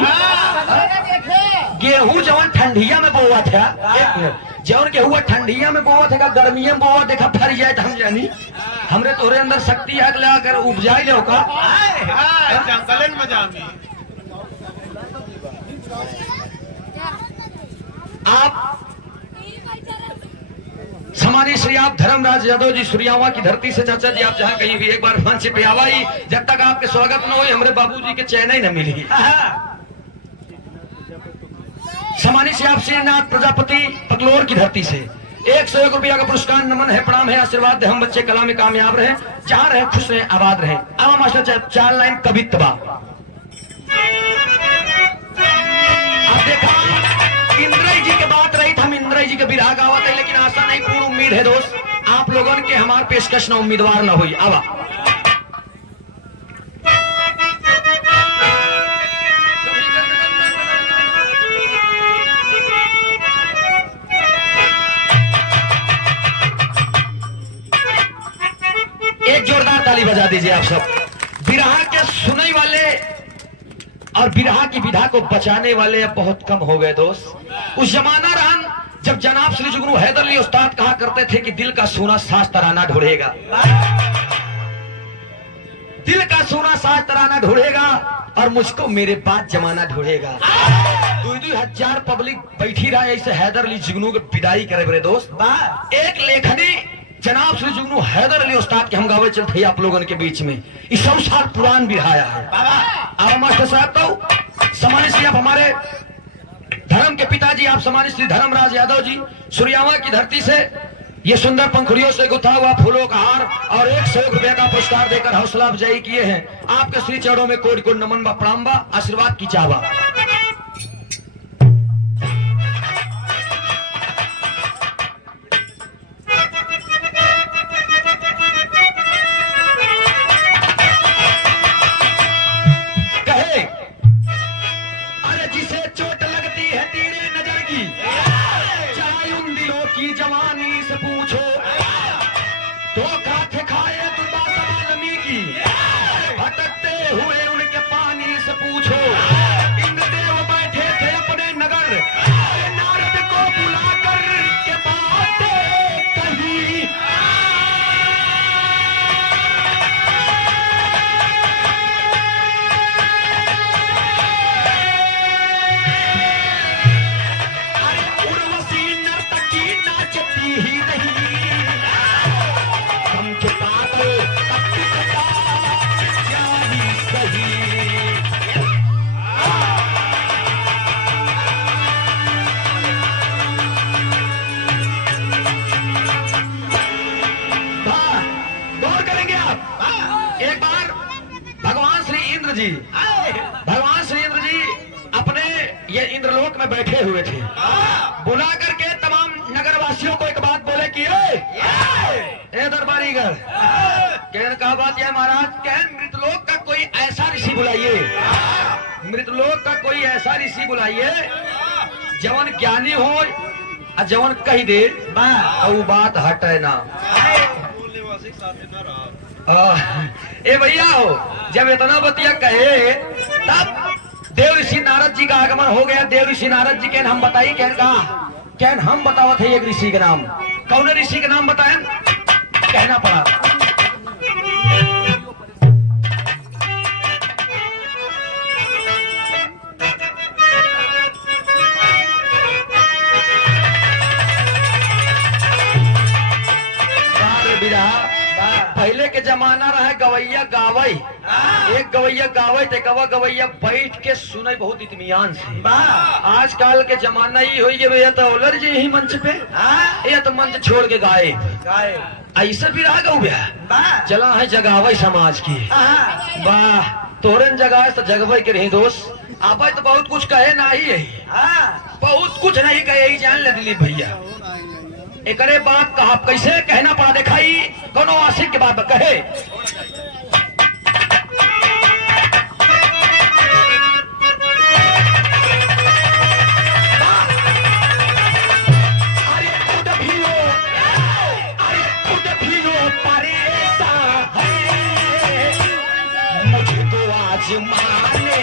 गेहूं जवन ठंडिया में बोआ था, एक मिनट, जवन गेहूं ठंडिया में बोआ था, गर्मिया में बोआ देखा फर जाए तो हम जानी हमरे तोरे अंदर शक्ति है अगर उपजाई ले का जंगलन मजा में। आप सम्मानित श्री आप धर्मराज यादव जी सुरियावा की धरती से, चाचा जी आप जहाँ कहीं भी एक बार मंच पे आवा ही, जब तक आपके स्वागत न हो हमारे बाबूजी के चैन ही न मिली। सम्मानित श्री आप श्रीनाथ प्रजापति पकलोर की धरती से 101 रुपया का पुरस्कार, नमन है, प्रणाम है, आशीर्वाद दे, हम बच्चे कला में कामयाब रहे, जहाँ रहे खुश रहे, आबाद रहे। आवा मास्टर 4 लाइन कवित्वा। आप देखा इंद्र जी के बात रही, हम इंद्र जी के बिरहा गावत है, लेकिन आशा नहीं पूर्ण उम्मीद है दोस्त आप लोगों के हमारे पेशकश न उम्मीदवार न हुई। आवा एक जोरदार ताली बजा दीजिए आप सब। बिरहा के सुनने वाले और बिरहा की विधा को बचाने वाले अब बहुत कम हो गए दोस्त। उस जमाना रहा जब जनाब श्री जुगनू हैदर अली उस्ताद कहा करते थे कि दिल का सोना साज तराना ढूंढेगा, दिल का सोना साज तराना ढूंढेगा और मुझको मेरे बाद जमाना ढूंढेगा। 2,000 पब्लिक बैठी रहा ऐसे हैदर अली जुगनू के विदाई करे बड़े दोस्त। एक लेखनी जनाब श्री जुगनू हैदर अली उस्ताद के हम गावे चलते आप लोगों के बीच में 100 साल पुरान बिरहाया है। अब मास्टर साहब तो सम्मानित श्री आप हमारे धर्म के पिताजी, आप सम्मानित श्री धर्मराज यादव जी सुरियावा की धरती से ये सुंदर पंखुड़ियों से गुथा हुआ फूलों का हार और 101 रुपया का पुरस्कार देकर हौसला अफजाई किए हैं। आपके श्री चरणों में कोटि कोटि नमन बा, प्रणाम बा, आशीर्वाद की चाहवा। जवानी से पूछो तो काथे खाए दुर्वासा वाल्मीकि, भटकते हुए उनके पानी से पूछो। इंद्रदेव बैठे थे अपने नगर, नारद को बुलाकर के बातें कही। उर्वशी नर्तकी नाचती ही नहीं, हम के पागल क्या ही सही। गौर करेंगे आप एक बार भगवान श्री इंद्र जी, भगवान श्री इंद्र जी अपने ये इंद्रलोक में बैठे हुए थे। बुला करके तमाम नगरवासियों को एक बात बोले कि ए दरबारीगढ़, कहने का बात यह महाराज, कहन मृतलोक का कोई ऐसा ऋषि बुलाइए, मृतलोक का कोई ऐसा ऋषि बुलाइए जवन ज्ञानी हो और जवन कही दे वो बात हटे ना। ए भैया हो, जब इतना बतिया कहे तब देव ऋषि नारद जी का आगमन हो गया। देव ऋषि नारद जी के हम बताइए, कहन हम बतावत है एक ऋषि के नाम। कौन ऋषि के नाम बताएं? कहना पड़ा। विदा गावई एक गवैया गावई ते गवा गवैया बैठ के सुने बहुत इत्मीनान से। आजकल के जमाना ही हो गया भैया तो ओलर जी ही मंच पे ये तो मंच छोड़ के गाए ऐसा भी रहा गौ भैया चला है जगावई समाज की। वाह तोरन जगह तो जगवई के रही दोस्त आप तो बहुत कुछ कहे ना ही है बहुत कुछ नहीं कहे ही जान ले दिलीप भैया एकरे बात कहा कैसे कहना पड़ा दिखाई कोनो आशिक के बात कहे मुझे तो आज माने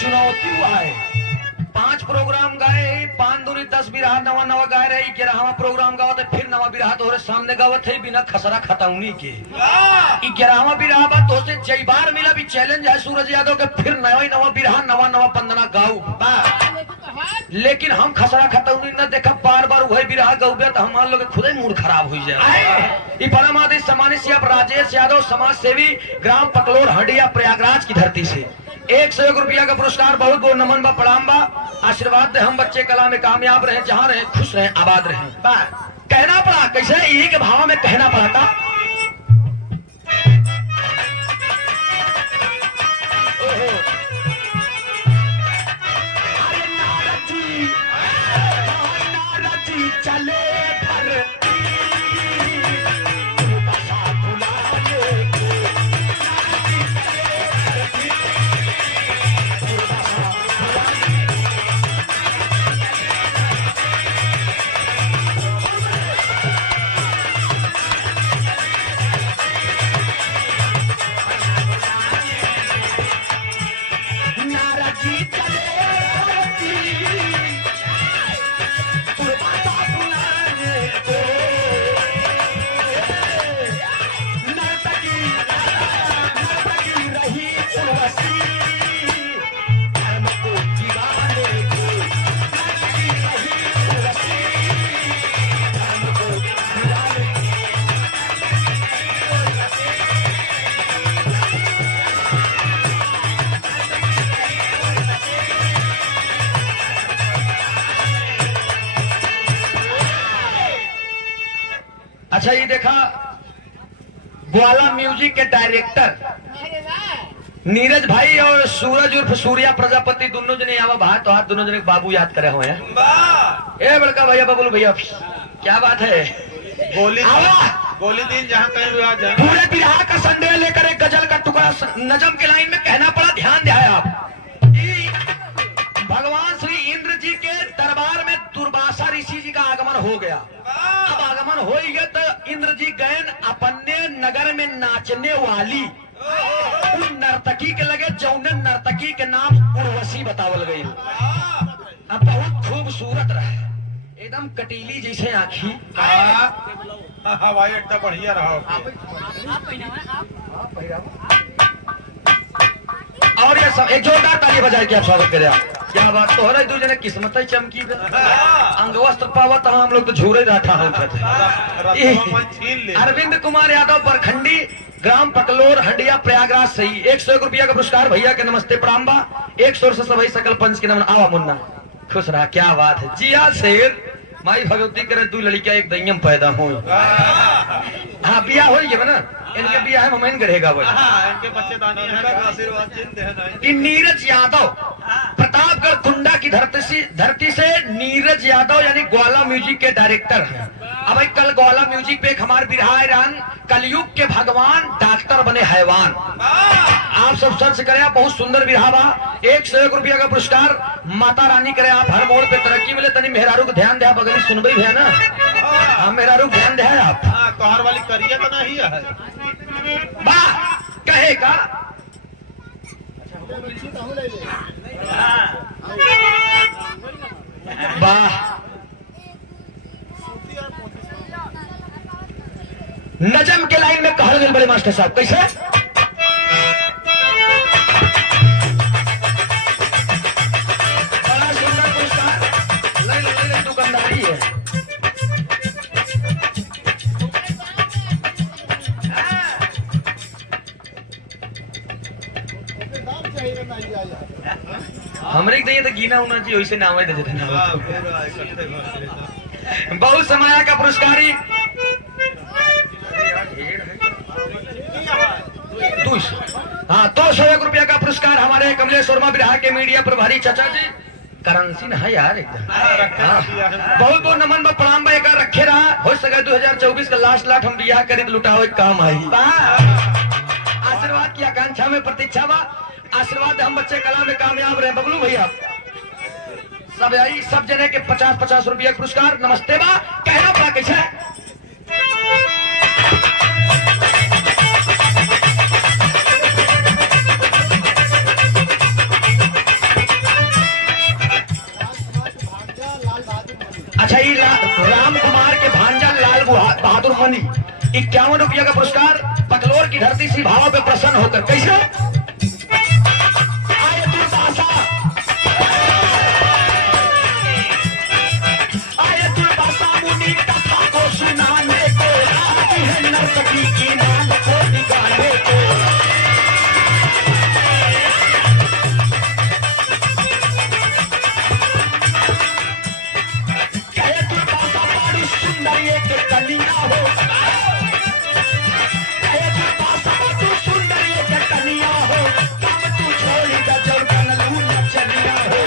चुनौती हुआ है 5 प्रोग्राम गाए 5 दूनी 10 बिरहा नवा नवा गाए रही 11वां प्रोग्राम गावत है फिर नवा बिरहा तोरे सामने गावत है बिना खसरा खतौनी के 11वां बिरहा बा तो से जई बार मिला भी चैलेंज है सूरज यादव के फिर नवा बिरहा नवा पंदना गाऊ लेकिन हम खसरा खतौनी न देखा बार बार वही बिरहा गाऊबे तो हमार लोग खुदे मूड खराब हो जाए। परम आदि सम्मानित श्री राजेश यादव समाज सेवी ग्राम पकलोर हंडिया प्रयागराज की धरती से 101 रुपया का पुरस्कार बहुत बहुत नमन बा प्रणाम बा आशीर्वाद दे हम बच्चे कला में कामयाब रहे जहाँ रहे खुश रहे आबाद रहे। कहना पड़ा कैसे यही के भाव में कहना पड़ा था चले अच्छा ये देखा ग्वाला म्यूजिक के डायरेक्टर नीरज भाई और सूरज उर्फ सूर्या प्रजापति दोनों जने आवा भाई तो हाथ दोनों जने बाबू याद करे हुए हैं। ए बड़का भैया बबलू भैया क्या बात है गोली दिन जहाँ कहीं भी आ जाए पूरे बिरहा का संदेह लेकर एक गजल का टुकड़ा नजम के लाइन में कहना पड़ा ध्यान दिया आप भगवान श्री इंद्र जी के दरबार में दुर्वासा ऋषि जी का आगमन हो गया। अब आगमन हो गया तो इंद्र जी गए अपने नगर में नाचने वाली उन नर्तकी के लगे जौने नर्तकी के नाम उर्वशी बतावल गई। अब बहुत खूबसूरत रहे एकदम कटीली जैसे आँखी हवाई अड्डा बढ़िया रहा और ये सब एक जोरदार ताली बजाए के आप स्वागत करें। क्या बात तो हो रही दूसरे किस्मत ही चमकी अंगवस्त्र पावत हम लोग तो झूरे राठा होते थे। अरविंद कुमार यादव प्रखंडी ग्राम पकलोर हंडिया प्रयागराज से ही 101 रुपया का पुरस्कार भैया के नमस्ते प्रणाम बा 100 से सभी सकल पंच के नमन आवा मुन्ना खुश रहा। क्या बात है जिया शेर माई भगवती करे 2 लड़कियां एक दयम पैदा हो। हाँ बिया हो गया ना, इनके बिया है ममैन करेगा वो। हाँ, इनके बच्चे दानी आशीर्वाद चिन्ह है। कि नीरज यादव प्रतापगढ़ कुंडा की धरती से नीरज यादव यानी ग्वाला म्यूजिक के डायरेक्टर हैं। अब भाई कल ग्वाला म्यूजिक पे एक हमारे बिरहा रंग कलयुग के भगवान डॉक्टर बने हैवान, आप सब सर्च करें, आप बहुत सुंदर बिरहा बा। 1 से 1 रुपया का पुरस्कार माता रानी करे, आप हर मोड़ पे तरक्की मिले। तनी मेहरारू को ध्यान दे, बगल सुनबई भी है ना, हाँ मेहरारू को ध्यान दे आप। हाँ, तोहर वाली करिए तो नहीं है। वाह कहे का वाह। नजम के लाइन में कहल गए बड़े मास्टर साहब कैसे? बड़ा सुंदर पुरस्कार ले दुकानदारी है। हमरे के तो गीना उना जी वैसे नाम है। बहुत समाया का पुरस्कारी 201 रुपया का पुरस्कार हमारे कमलेश वर्मा बिरहा के मीडिया प्रभारी चाचा जी करंसी है यार एकदम। बहुत बहुत नमन बा प्रणाम बा, एक रखे रहा हो सके 2024 का लास्ट हम बियाह करी तो लुटाओ काम आई। आशीर्वाद की आकांक्षा में प्रतीक्षा बा, आशीर्वाद हम बच्चे कला में कामयाब रहे। बबलू भैया सब आई, सब जने के 50-50 रुपया पुरस्कार। नमस्ते बा कहना पड़ा कैसे? अच्छा ये राम कुमार के भांजा लाल बहादुर मनी 51 रुपया का पुरस्कार पकलोर की धरती सी भावा पे प्रसन्न होकर कैसे? आए दुर्वासा, आए दुर्वासा मुनि कथा को सुनाने को, आती है नर्तकी की नाम को दिखाने को। कनिया हो, तू सुंदर कनिया हो, काम तू छोड़ी गजब कनलू नचनिया हो।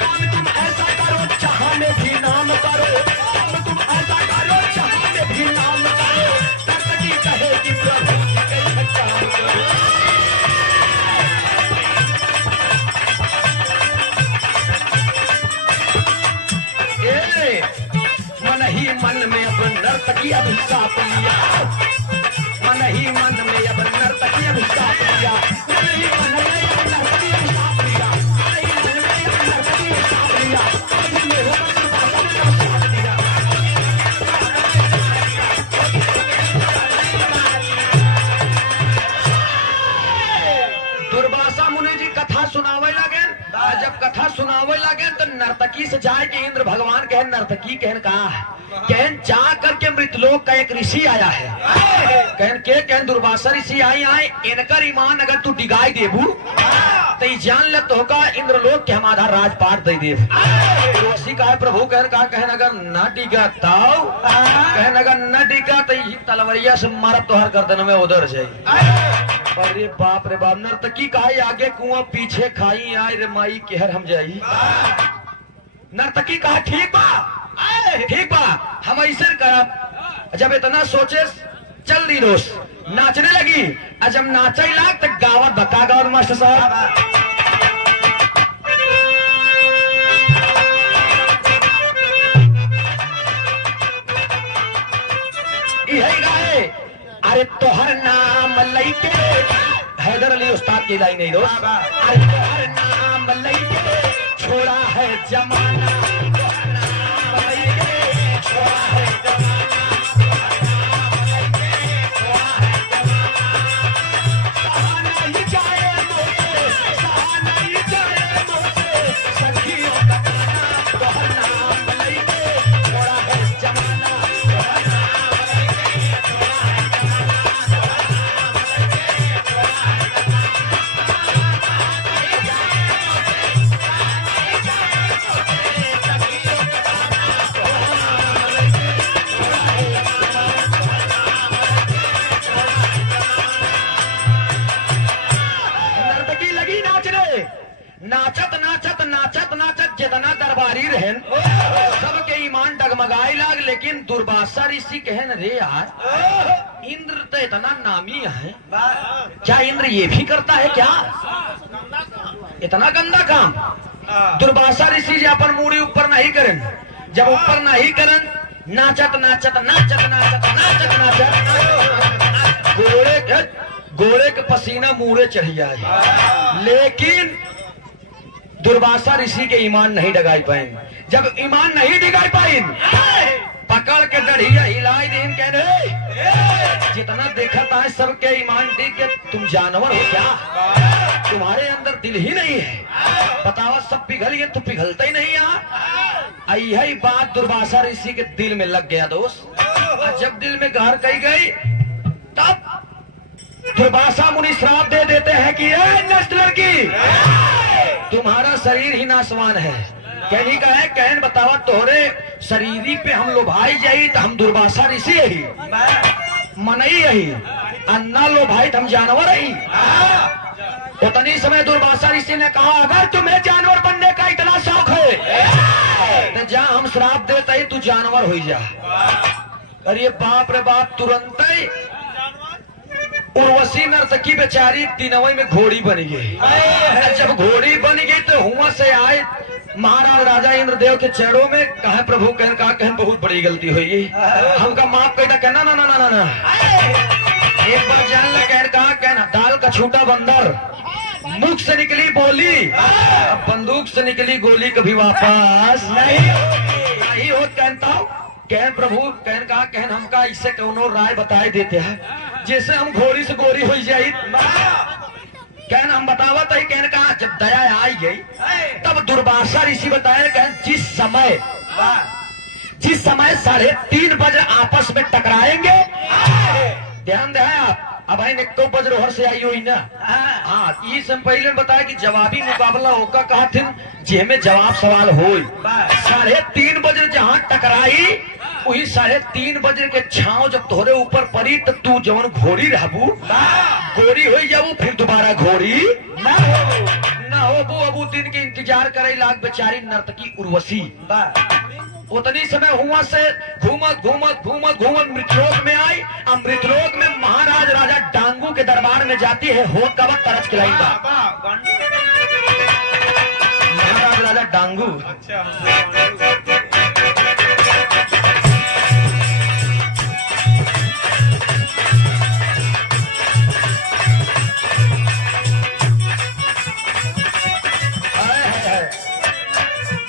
काम तुम ऐसा करो चाहने भी नाम करो, काम तुम ऐसा करो चाहने भी नाम करो, नर्तकी कहे कि प्रभु जी के काम करो। मन ही मन में अब नर्तकी अभिशाप लिया, मन ही मन में अब नर्तकी अभिशाप लिया, मन ही मन में अब नर्तकी अभिशाप लिया, मन ही मन में अब नर्तकी अभिशाप लिया, अभी मेरे मन में अभिशाप लिया। दुर्वासा मुनि जी कथा सुनावे लगे, जब कथा सुनावे लगे तो नर्तकी से जाए कि इंद्र भगवान कहन नर्तकी कहन कहा कहन जा करके मृतलोक का एक ऋषि आया है, कहन दुर्वासा ऋषि आए इनकर ईमान अगर तू डिगाई देबू तो जान ले तो होगा इंद्रलोक के हम आधा राजपाट दे देव। ऋषि कहा प्रभु कहन अगर न डिगा ताऊ, कहन अगर न डिगा तो तलवरिया से मारब तोहर गर्दन में उधर जाए। अरे बाप रे बाप, नर्तकी कहा आगे कुआं पीछे खाई, आए रे माई केहर हम जाई। नर्तकी कहा ठीक बा हम ऐसे करब। जब इतना सोचे चल दी दोस्त नाचने लगी, जब नाचे लाग तो गावत बता गावत मास्टर साहब यही गाए। अरे तोहर नाम लइके, हैदर अली उस्ताद की लाइन नहीं दोस्त, अरे तोहर नाम लइके छोड़ा है जमाना, तोहर नाम लइके छोड़ा है जमाना, सहा नहीं जाए मोसे, सहा नहीं जाए मोसे, सखियों का गाना, तोहर नाम लइके छोड़ा है जमाना, तोहर नाम लइके छोड़ा है जमाना। शरीर है सबके ईमान डगमगाए लाग, लेकिन दुर्वासा ऋषि कहे न रे यार इंद्र तो इतना नामी है, क्या इंद्र ये भी करता है क्या इतना गंदा काम? दुर्वासा ऋषि जी अपन मूड़ी ऊपर नहीं करें, जब ऊपर नहीं करें नाचत नाचत नाचत नाचत नाचत नाचत गोरे के पसीना मुड़े चढ़ जाए, लेकिन दुर्वासा ऋषि के ईमान नहीं डगाई पाए। जब ईमान नहीं डिगाई पाए पकड़ के डढ़िया हिलाई दिन कह रहे जितना देखा था सबके ईमान दी के तुम जानवर हो क्या, तुम्हारे अंदर दिल ही नहीं है, बतावा सब पिघलिए तो पिघलता ही नहीं यार। यही बात दुर्वासा ऋषि के दिल में लग गया दोस्त। जब दिल में गहर कही गई तब दुर्वासा मुनि श्राप दे देते हैं कि नष्ट लड़की तुम्हारा शरीर ही नासवान है। कहनी का है कहन बतावा तोहरे शरीरी पे हम लोभाई जाई तो हम दुर्वासा ऋषि ही मनई यही अन्ना लोभाई हम जानवर ही। उतनी समय दुर्वासा ऋषि ने कहा अगर तुम्हें जानवर बनने का इतना शौक है तो जा हम श्राप देते ही तू जानवर हो जा। अरे बाप रे बाप, तुरंत ही उर्वशी नर्तकी बेचारी दिनवई में घोड़ी बन गई। जब घोड़ी बन गई तो हुआ से आए महाराज राजा इंद्रदेव के चरणों में कहा प्रभु कहन बहुत बड़ी गलती हुई हमका माफ कर कहना ना ना ना ना ना एक बार जान ले कहना दाल का छूटा बंदर मुख से निकली बोली अब बंदूक से निकली गोली कभी वापस नहीं हो कहता हूँ कहन प्रभु कहन हमका इससे कौनो राय बताए देते हैं जैसे हम घोड़ी से गोरी हो जाए कहन हम बतावत है कहन कहा जब दया आई गई तब दुर्वासा ऋषि बताया कहन जिस समय 3:30 बजे आपस में टकराएंगे ध्यान दे आप अब भाई ने 1 बजे रोहर से आई हुई ना हाँ ये पहले बताया कि जवाबी मुकाबला होगा कहा थे जेमे जवाब सवाल हो 3:30 बजे जहाँ टकराई वही 3:30 बजे के छाव जब तोहरे ऊपर पड़ी तो तू जवन घोड़ी रहबू गोरी हो जाबू फिर दोबारा घोड़ी ना हो वो अबू दिन के इंतजार करे लाग बेचारी नर्तकी उर्वशी उतनी समय हुआ से घूमत मृतलोक में आई। मृतलोक में महाराज राजा डांगू के दरबार में जाती है हो कब तरस खिलाई महाराज राजा डांगू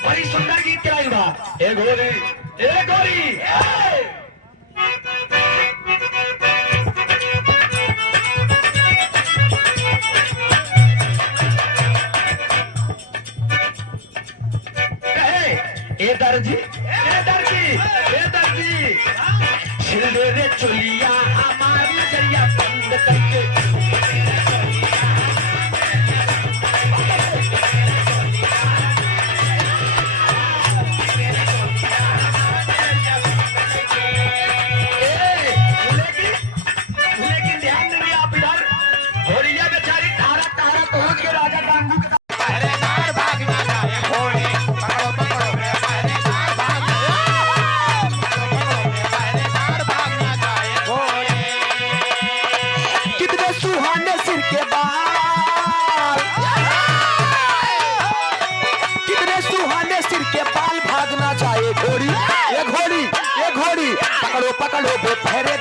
बड़ी सुंदर गीत खिलाई बात ए गोरी ए दर्जी सिल दे रे चोलिया हमारी नजरिया बंद करके पकड़ो पकड़ो